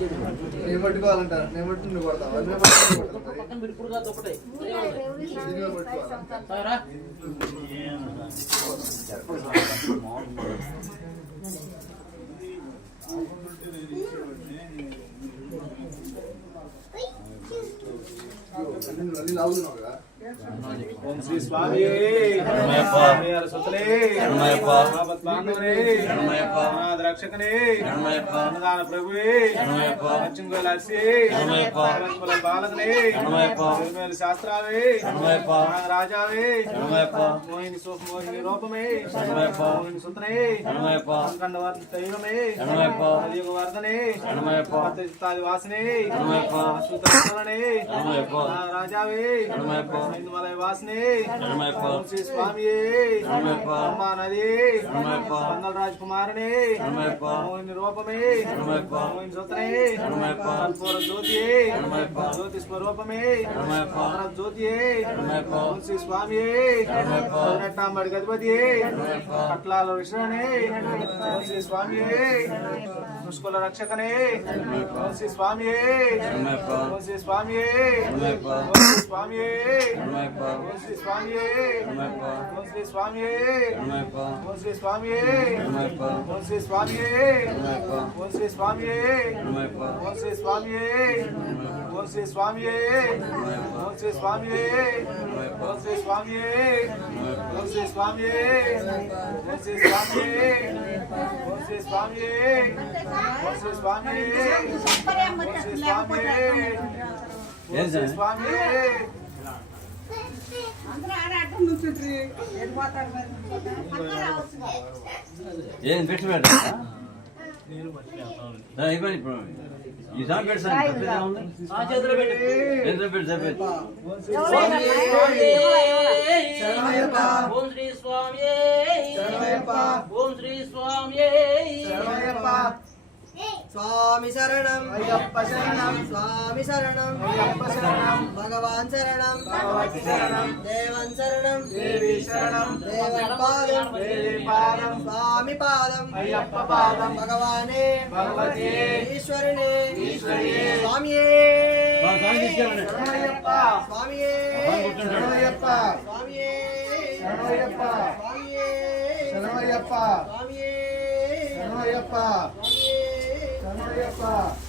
నేను పట్టుకోవాలంట నేను పట్టు నువ్వు కొడతావు ఓం శ్రీ స్వామి రక్షకనే అన్నదాన ప్రభువే బాలకనే శాస్త్రావే రాజావే మోహిని మోహిని రూపమే మోహిని సుతనే దైవమే వర్ధనే వాసనే రాజావే మలయ వాసనే శ్రీ స్వామి అమ్మా నది మంగళ రాజకుమారుని మోహిని రూపమే మోహిని సుతనే జ్యోతి జ్యోతి స్వరూపమే జ్యోతి శ్రీ స్వామి నెట్టాంబడి గణపతి కట్లాల విష్ణునే శ్రీ స్వామి ముష్కుల రక్షకనే శ్రీ స్వామి శ్రీ స్వామి స్వామి శ్రీ స్వామి శ్రీ స్వామి శ్రీ స్వామి శ్రీ స్వామి శ్రీ స్వామి శ్రీ స్వామి శ్రీ స్వామి శ్రీ స్వామి శ్రీ స్వామి శ్రీ స్వామి శ్రీ స్వామి శ్రీ స్వామి శ్రీ స్వామి శ్రీ స్వామి స్వామి ఏం పెట్టి ఇప్పుడు ఈ సాంగ్ పెడతాను ఓం శ్రీ స్వామి ఓం శ్రీ స్వామి స్వామి శరణం అయ్యప్ప శరణం స్వామి శరణం అయ్యప్ప శరణం భగవాన్ శరణం భగవతి శరణం దేవన్ శరణం దేవి శరణం దేవన్ పాదం దేవి పాదం స్వామి పాదం అయ్యప్ప పాదం భగవానే భగవతి ఈశ్వరునే ఈశ్వరియే స్వామియే శరణమయ్యప్ప స్వామియే శరణమయ్యప్ప స్వామియే శరణమయ్యప్ప స్వామియే శరణమయ్యప్ప స్వామియే శరణమయ్యప్ప స్వామియే శరణమయ్యప్ప